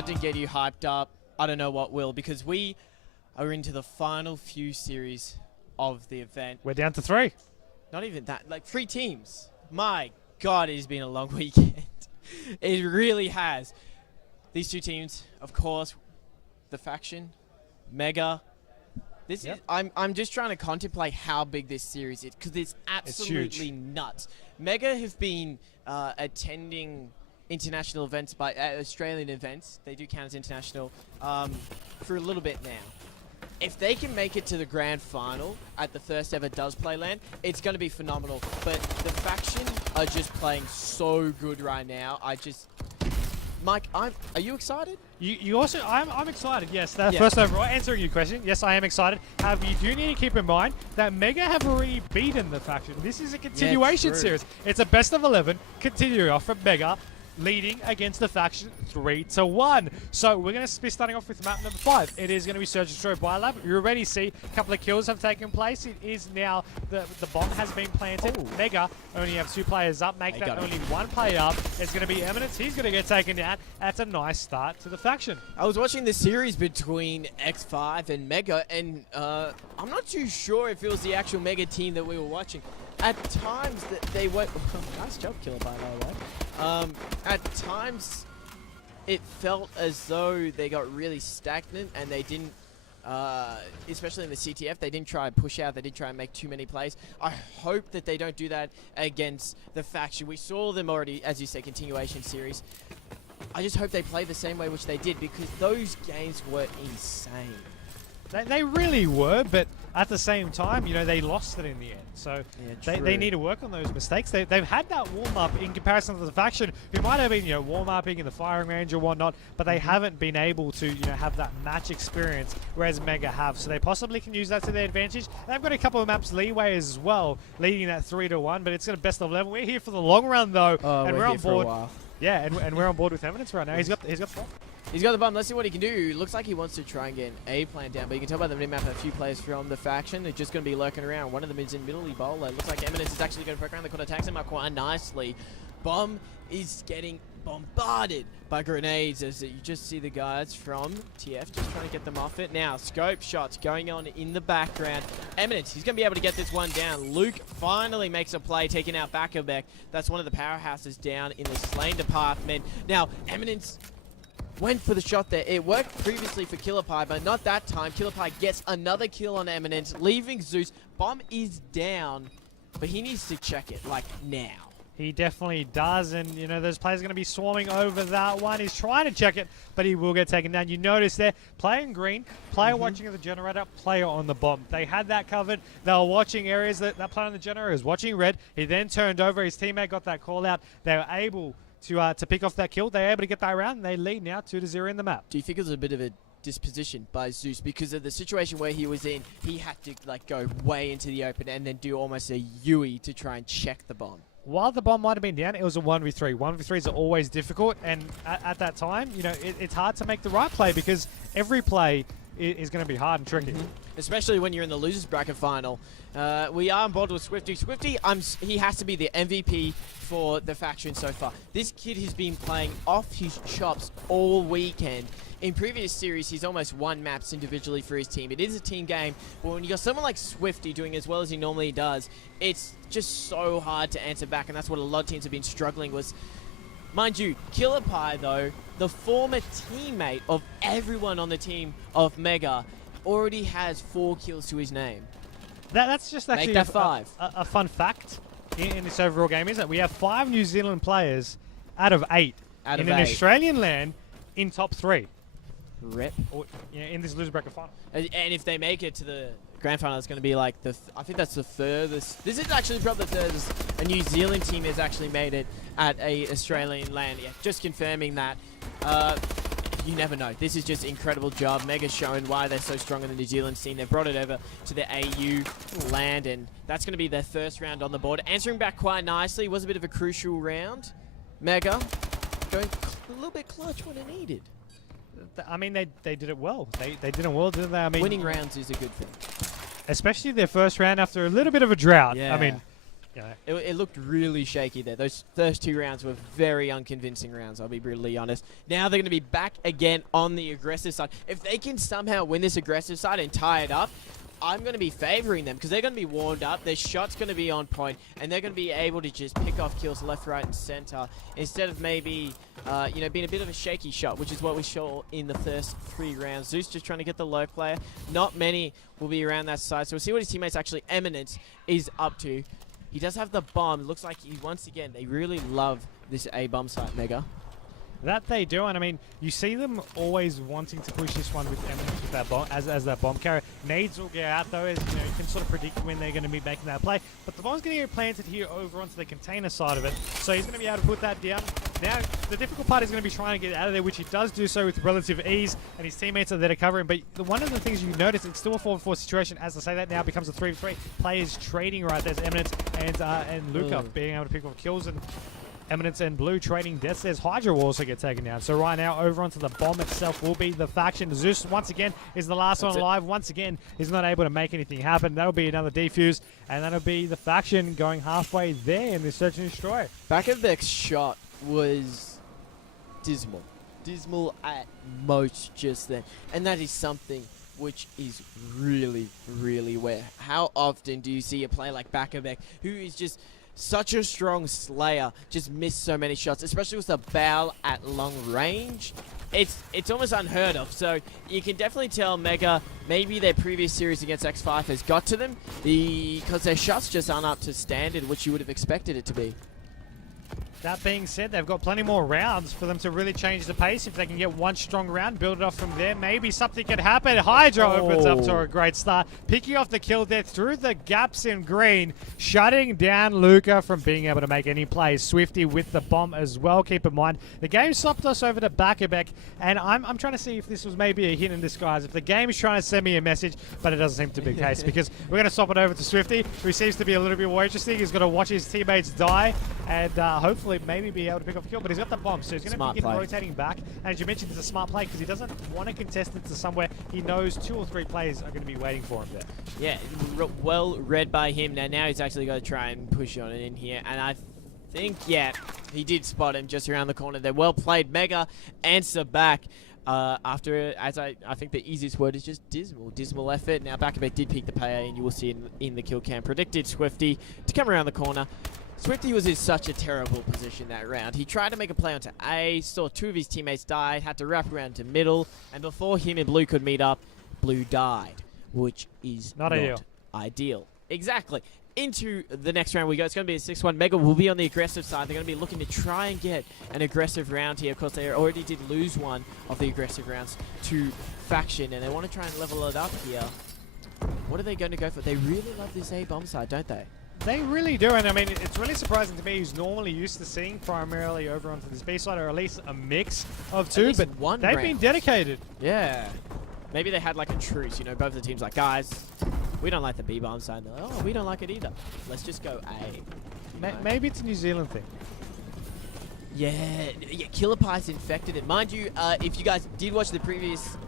that didn't get you hyped up, I don't know what will, because we are into the final few series of the event. We're down to 3. Not even that, like 3 teams. My God, it has been a long weekend. It really has. These 2 teams, of course, the faction, Mega. This is, I'm just trying to contemplate how big this series is, because it's absolutely nuts. Mega have been attending international events, by Australian events. They do count as international for a little bit now. If they can make it to the grand final at the first ever Does Play LAN, it's going to be phenomenal. But the faction are just playing so good right now. Mike, are you excited? You also, I'm excited, yes. First overall, answering your question, yes, I am excited. However, you do need to keep in mind that Mega have already beaten the faction. This is a continuation series. It's a best of 11, continuing off from Mega, leading against the faction 3-1. So we're going to be starting off with map number 5. It is going to be Search and Destroy Biolab. You already see a couple of kills have taken place. It is now the bomb has been planted. Ooh. Mega only have 2 players up. Make that only 1 player up. It's going to be Eminence. He's going to get taken down. That's a nice start to the faction. I was watching the series between X5 and Mega, and I'm not too sure if it was the actual Mega team that we were watching. At times, they went... nice job, Killer, by the way. At times, it felt as though they got really stagnant and they didn't, especially in the CTF, they didn't try and push out, they didn't try and make too many plays. I hope that they don't do that against the faction. We saw them already, as you say, continuation series. I just hope they play the same way which they did, because those games were insane. They really were, but at the same time, you know, they lost it in the end. So they need to work on those mistakes. They've had that warm-up in comparison to the faction, who might have been, you know, warm-upping in the firing range or whatnot, but they haven't been able to, you know, have that match experience, whereas Mega have. So they possibly can use that to their advantage. They've got a couple of maps leeway as well, leading that 3-1, but it's going to best of 11. We're here for the long run, though, and we're on board. For a while. Yeah, and we're on board with Eminence right now. He's got the bomb. He's got the bomb. Let's see what he can do. Looks like he wants to try and get A plan down, but you can tell by the minimap a few players from the faction are just going to be lurking around. One of them is in middle bowler. Looks like Eminence is actually going to poke around the corner, attacks him up quite nicely. Bomb is getting bombarded by grenades as you just see the guys from TF just trying to get them off it. Now, scope shots going on in the background. Eminence, he's going to be able to get this one down. Luke finally makes a play, taking out Backerbeck. That's one of the powerhouses down in the Slain department. Now, Eminence went for the shot there. It worked previously for Killerpie, but not that time. Killerpie gets another kill on Eminence, leaving Zeus. Bomb is down, but he needs to check it, like, now. He definitely does, and, you know, those players are going to be swarming over that one. He's trying to check it, but he will get taken down. You notice there, player in green, player watching at the generator, player on the bomb. They had that covered. They were watching areas that player on the generator was watching red. He then turned over. His teammate got that call out. They were able to pick off that kill. They were able to get that round, and they lead now 2-0 in the map. Do you think it was a bit of a disposition by Zeus because of the situation where he was in? He had to like go way into the open and then do almost a Yui to try and check the bomb. While the bomb might have been down, it was a 1v3. 1v3s are always difficult, and at that time, you know, it's hard to make the right play because every play is going to be hard and tricky. Especially when you're in the losers bracket final. We are on board with Swifty. Swifty, he has to be the MVP for the faction so far. This kid has been playing off his chops all weekend. In previous series, he's almost won maps individually for his team. It is a team game, but when you got someone like Swifty doing as well as he normally does, it's just so hard to answer back, and that's what a lot of teams have been struggling with. Mind you, Killerpie, though, the former teammate of everyone on the team of Mega, already has 4 kills to his name. That's just actually Make that 5. A fun fact in this overall game is that we have 5 New Zealand players out of 8 in an Australian LAN in top 3. Rip. Or, you know, in this loser bracket final. And if they make it to the grand final, it's going to be like I think that's the furthest. This is actually probably the furthest a New Zealand team has actually made it at a Australian LAN. Yeah, just confirming that. You never know. This is just incredible job. Mega showing why they're so strong in the New Zealand scene. They brought it over to the AU land, and that's going to be their first round on the board. Answering back quite nicely. Was a bit of a crucial round. Mega going a little bit clutch when it needed. I mean, they did it well. They did it well, didn't they? I mean, winning rounds is a good thing. Especially their first round after a little bit of a drought. Yeah. I mean, Yeah. It looked really shaky there. Those first 2 rounds were very unconvincing rounds, I'll be brutally honest. Now they're going to be back again on the aggressive side. If they can somehow win this aggressive side and tie it up, I'm going to be favoring them because they're going to be warmed up. Their shot's going to be on point, and they're going to be able to just pick off kills left, right, and center instead of maybe, being a bit of a shaky shot, which is what we saw in the first 3 rounds. Zeus just trying to get the low player. Not many will be around that side, so we'll see what his teammates actually Eminence is up to. He does have the bomb. It looks like once again, they really love this A bomb site, Mega. That they do, and I mean, you see them always wanting to push this one with Eminence with that bomb as that bomb carrier. Nades will get out though, as you can sort of predict when they're going to be making that play. But the bomb's going to get planted here over onto the container side of it, so he's going to be able to put that down. Now, the difficult part is going to be trying to get out of there, which he does do so with relative ease, and his teammates are there to cover him. But one of the things you notice, it's still a 4-4 situation. As I say that now, becomes a 3-3. Players trading right there's Eminence and Luca being able to pick up kills, and Eminence and Blue trading deaths. There's Hydra will also get taken down. So right now, over onto the bomb itself will be the faction. Zeus, once again, is the last one alive. Once again, he's not able to make anything happen. That'll be another defuse, and that'll be the faction going halfway there in this search and destroy. Bakavek's shot was dismal. Dismal at most just then. And that is something which is really, really rare. How often do you see a player like Bakavek, who is just such a strong slayer, just miss so many shots, especially with the bow at long range? It's almost unheard of. So you can definitely tell Mega, maybe their previous series against X5 has got to them because their shots just aren't up to standard, which you would have expected it to be. That being said, they've got plenty more rounds for them to really change the pace. If they can get one strong round, build it off from there, maybe something can happen. Hydra opens up to a great start, picking off the kill there through the gaps in green, shutting down Luca from being able to make any plays. Swifty with the bomb as well. Keep in mind, the game swapped us over to Bakavek, and I'm trying to see if this was maybe a hint in disguise. If the game is trying to send me a message, but it doesn't seem to be the case, because we're going to swap it over to Swifty, who seems to be a little bit more interesting. He's going to watch his teammates die, and hopefully maybe be able to pick up a kill, but he's got the bomb, so he's going to begin rotating back. And as you mentioned, it's a smart play because he doesn't want to contest it to somewhere he knows 2 or 3 players are going to be waiting for him there. Yeah, well read by him. Now he's actually going to try and push on it in here, and I think, yeah, he did spot him just around the corner there. Well played. Mega answer back. After, as I think the easiest word is just dismal effort. Now Bakavek did peek the player, and you will see in the kill cam. Predicted Swifty to come around the corner. Swifty was in such a terrible position that round. He tried to make a play onto A, saw 2 of his teammates die, had to wrap around to middle, and before him and Blue could meet up, Blue died, which is not ideal. Exactly. Into the next round we go. It's going to be a 6-1. Mega will be on the aggressive side. They're going to be looking to try and get an aggressive round here. Of course, they already did lose one of the aggressive rounds to Faction, and they want to try and level it up here. What are they going to go for? They really love this A bomb side, don't they? They really do, and I mean, it's really surprising to me who's normally used to seeing primarily over onto this B side, or at least a mix of 2, but they've been dedicated. Yeah. Maybe they had like a truce, both the teams like, guys, we don't like the B bomb side. They're like, oh, we don't like it either. Let's just go A. Maybe it's a New Zealand thing. Yeah, Killer Pie's infected it. Mind you, if you guys did watch the previous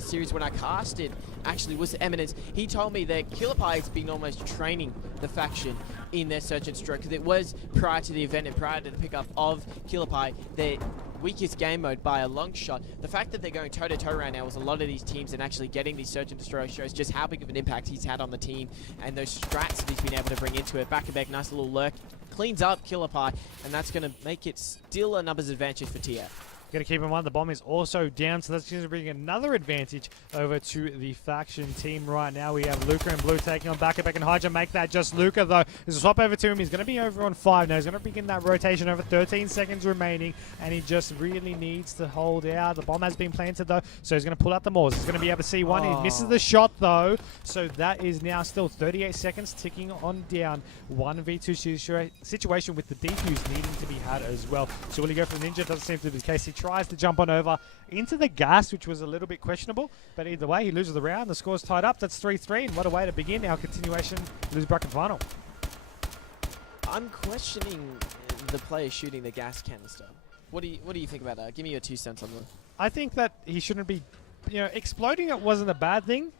series when I casted, actually was Eminence, he told me that Killer Pie has been almost training the faction in their search and destroy, because it was prior to the event and prior to the pickup of Killer Pie their weakest game mode by a long shot. The fact that they're going toe-to-toe right now with a lot of these teams and actually getting these search and destroy shows just how big of an impact he's had on the team and those strats that he's been able to bring into it. Bakavek, nice little lurk, cleans up Killer Pie, and that's going to make it still a numbers advantage for TF. Got to keep in mind the bomb is also down, so that's going to bring another advantage over to the faction team right now. We have Luca and Blue taking on Bakavek, and Hydra make that just Luca, though. There's a swap over to him. He's going to be over on 5 now. He's going to begin that rotation over 13 seconds remaining, and he just really needs to hold out. The bomb has been planted, though, so he's going to pull out the Moors. He's going to be able to see one. He misses the shot, though, so that is now still 38 seconds ticking on down. 1v2 situation with the defuse needing to be had as well. So will he go for the Ninja? Doesn't seem to be the case. He tries to jump on over into the gas, which was a little bit questionable, but either way, he loses the round. The score's tied up. That's 3-3, and what a way to begin our continuation lose bracket final. I'm questioning the player shooting the gas canister. What do you think about that? Give me your 2 cents on that. I think that he shouldn't be, exploding it wasn't a bad thing.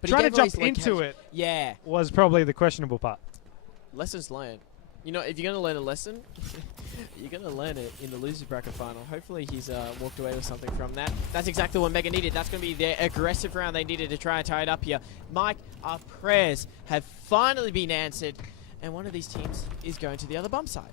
But trying to jump into it was probably the questionable part. Lessons learned. You know, if you're going to learn a lesson, you're going to learn it in the losers bracket final. Hopefully he's walked away with something from that. That's exactly what Mega needed. That's going to be their aggressive round they needed to try and tie it up here. Mike, our prayers have finally been answered, and one of these teams is going to the other bump side.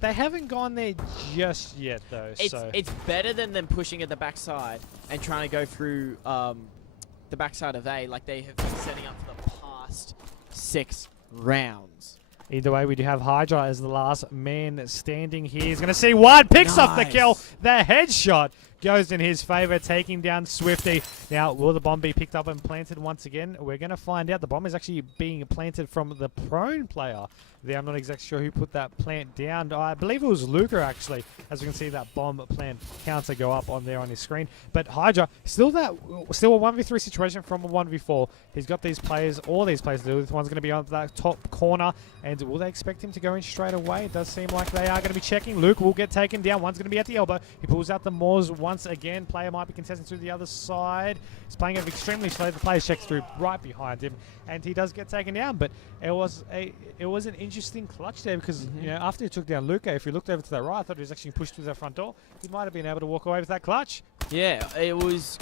They haven't gone there just yet, though. It's better than them pushing at the backside and trying to go through the backside of A like they have been setting up for the past 6 rounds. Either way, we do have Hydra as the last man standing here. He's going to see one, picks up the kill. The headshot goes in his favor, taking down Swifty. Now, will the bomb be picked up and planted once again? We're going to find out. The bomb is actually being planted from the prone player there. I'm not exactly sure who put that plant down. I believe it was Luca, actually, as we can see that bomb plant counter go up on there on his screen. But Hydra, still a 1v3 situation from a 1v4. He's got these players, all these players to do. This one's going to be on that top corner. And will they expect him to go in straight away? It does seem like they are going to be checking. Luke will get taken down. One's going to be at the elbow. He pulls out the Moors once again. Player might be contesting through the other side. He's playing it extremely slow. The player checks through right behind him, and he does get taken down. But it was an interesting clutch there because you know, after he took down Luca, if you looked over to the right, I thought he was actually pushed through the front door. He might have been able to walk away with that clutch. Yeah, it was.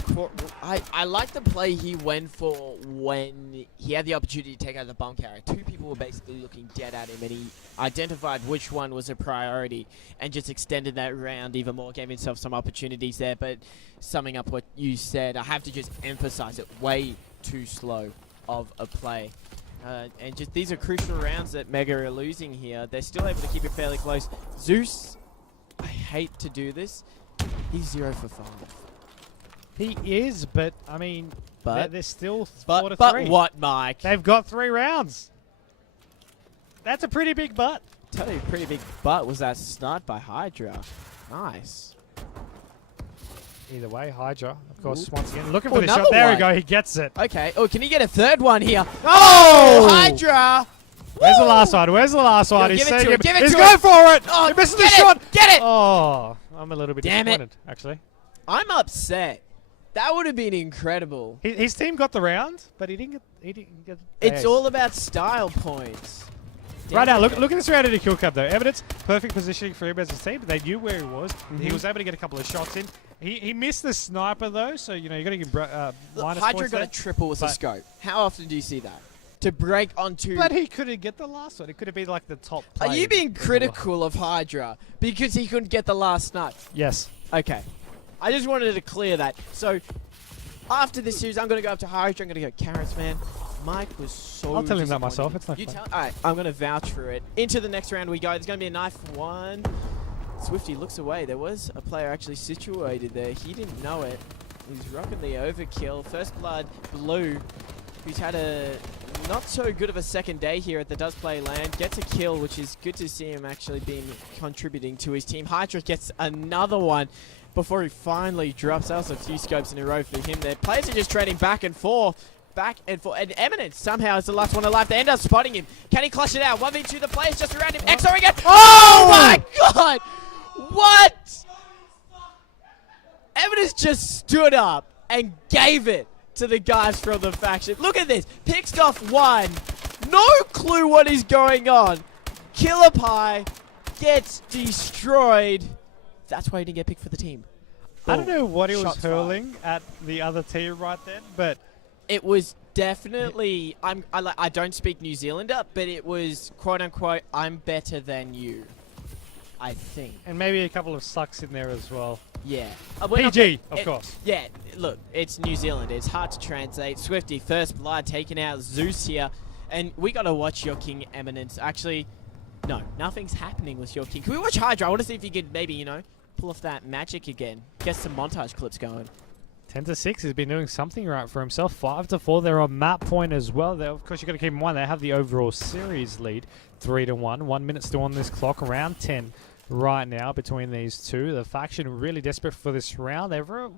I like the play he went for when he had the opportunity to take out the bomb carrier. 2 people were basically looking dead at him, and he identified which one was a priority and just extended that round even more, gave himself some opportunities there. But summing up what you said, I have to just emphasize it, way too slow of a play. And just these are crucial rounds that Mega are losing here. They're still able to keep it fairly close. Zeus, I hate to do this, he's 0 for 5. He is, but I mean, they're still 4 to 3. But what, Mike? They've got 3 rounds. That's a pretty big butt. Tell you, pretty big butt was that snipe by Hydra. Nice. Either way, Hydra, of course, once again, looking Oh, for the shot. another There we one. go. He gets it. Okay. Oh, can he get a third one here? Oh! Hydra! Where's the Woo! last one? Where's the last one? Yo, He's give it to saying him, give it he's to going him. for it. Oh, He misses the get it, shot. get it! Oh, I'm a little bit Damn it. disappointed, actually. I'm upset. That would have been incredible. His team got the round, but he didn't get It's ace. all about style points. Right now, Damn look at this round of the kill cam though. Evidence, perfect positioning for him as his team. They knew where he was. He was able to get a couple of shots in. He missed the sniper though, so you know you got to give Look, minus Hydra points got there. a triple with a But- scope. How often do you see that? To break onto... But he couldn't get the last one. It could have been like the top play. Are you being critical of Hydra because he couldn't get the last snipe? Yes. Okay. I just wanted to clear that. So, after this series, I'm going to go up to Hydra. I'm going to go Carrots, man. Mike was so I'll tell him that disappointed. myself. It's not You fun. tell. All right, I'm going to vouch for it. Into the next round we go. There's going to be a knife one. Swifty looks away. There was a player actually situated there. He didn't know it. He's rocking the overkill. First blood, Blue, who's had a not so good of a second day here at the Does Play land. Gets a kill, which is good to see him actually being contributing to his team. Hydra gets another one before he finally drops. That was a few scopes in a row for him there. Players are just trading back and forth. And Eminence somehow is the last one alive. They end up spotting him. Can he clutch it out? 1v2 the players just around him. XO again. Oh my god! What? Eminence just stood up and gave it to the guys from the faction. Look at this. Picks off one. No clue what is going on. Killer Pie gets destroyed. That's why he didn't get picked for the team. I don't know what he was Shots hurling at the other team right then, but It was definitely, I don't speak New Zealander, but it was quote unquote, I'm better than you. I think. and maybe a couple of sucks in there as well. Yeah. PG, of course. Yeah, look, it's New Zealand. It's hard to translate. Swifty, first blood, taking out Zeus here. And we got to watch your King Eminence. Actually, no, nothing's happening with your King. Can we watch Hydra? I want to see if you could maybe, you know, pull off that magic again. Get some montage clips going. 10-6, he's been doing something right for himself. 5-4, they're on map point as well. Of course, you've got to keep in mind they have the overall series lead, 3-1. 1 minute still on this clock. Round 10 right now between these two. The faction really desperate for this round. They were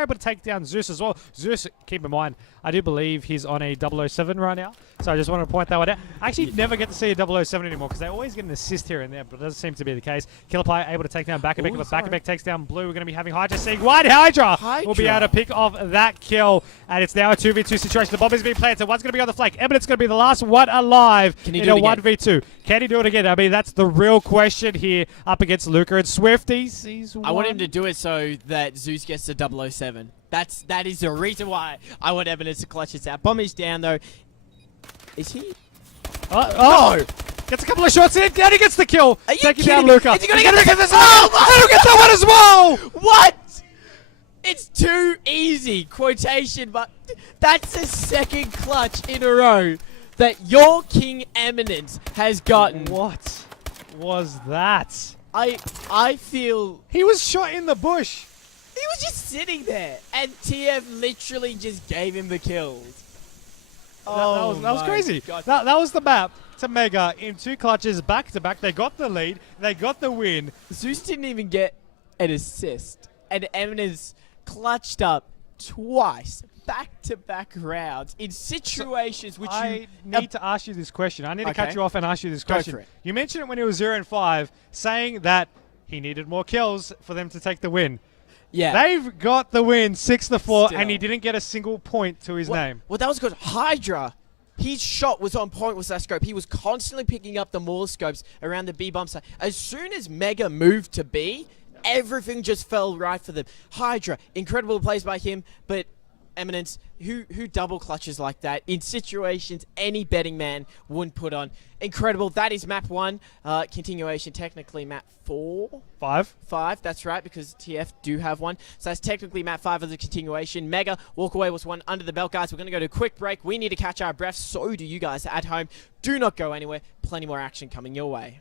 able to take down Zeus as well. Zeus, keep in mind, I do believe he's on a 007 right now. So I just want to point that one out. I actually never get to see a 007 anymore because they always get an assist here and there, but it doesn't seem to be the case. Killerpie able to take down Bakabek, but Bakabek takes down Blue. We're going to be having Hydra seeing White Hydra will be able to pick off that kill, and it's now a 2v2 situation. The bomb is being planted. One's going to be on the flank. Eminence going to be the last one alive in a 1v2. Can he do it again? I mean, that's the real question here up against Luca and Swift. I want him to do it so that Zeus gets to 007. That is the reason why I want Eminence to clutch this out. Bomb is down though. Is he? No! Gets a couple of shots in. Down he gets the kill. Taking down Luca. Is he gonna get the That'll get that one as well! What? It's too easy. Quotation, but that's the second clutch in a row that your King Eminence has gotten. What was that? I feel he was shot in the bush. He was just sitting there, and TF literally just gave him the kills. That was crazy. That was the map to Mega in 2 clutches back to back. They got the lead. They got the win. Zeus didn't even get an assist, and Eminence clutched up twice, back-to-back rounds in situations which I need to ask you this question. I need to cut you off and ask you this question. Go for it. You mentioned it when he was 0-5, saying that he needed more kills for them to take the win. Yeah. They've got the win 6-4, and he didn't get a single point to his name. Well, that was good. Hydra, his shot was on point with that scope. He was constantly picking up the more scopes around the B bomb site. As soon as Mega moved to B, everything just fell right for them. Hydra, incredible plays by him, but Eminence, who double clutches like that in situations any betting man wouldn't put on. Incredible. That is map 1. Continuation, technically map 4. 5. 5, that's right, because TF do have one. So that's technically map 5 as a continuation. Mega walk away was one under the belt, guys. We're going to go to a quick break. We need to catch our breath. So do you guys at home. Do not go anywhere. Plenty more action coming your way.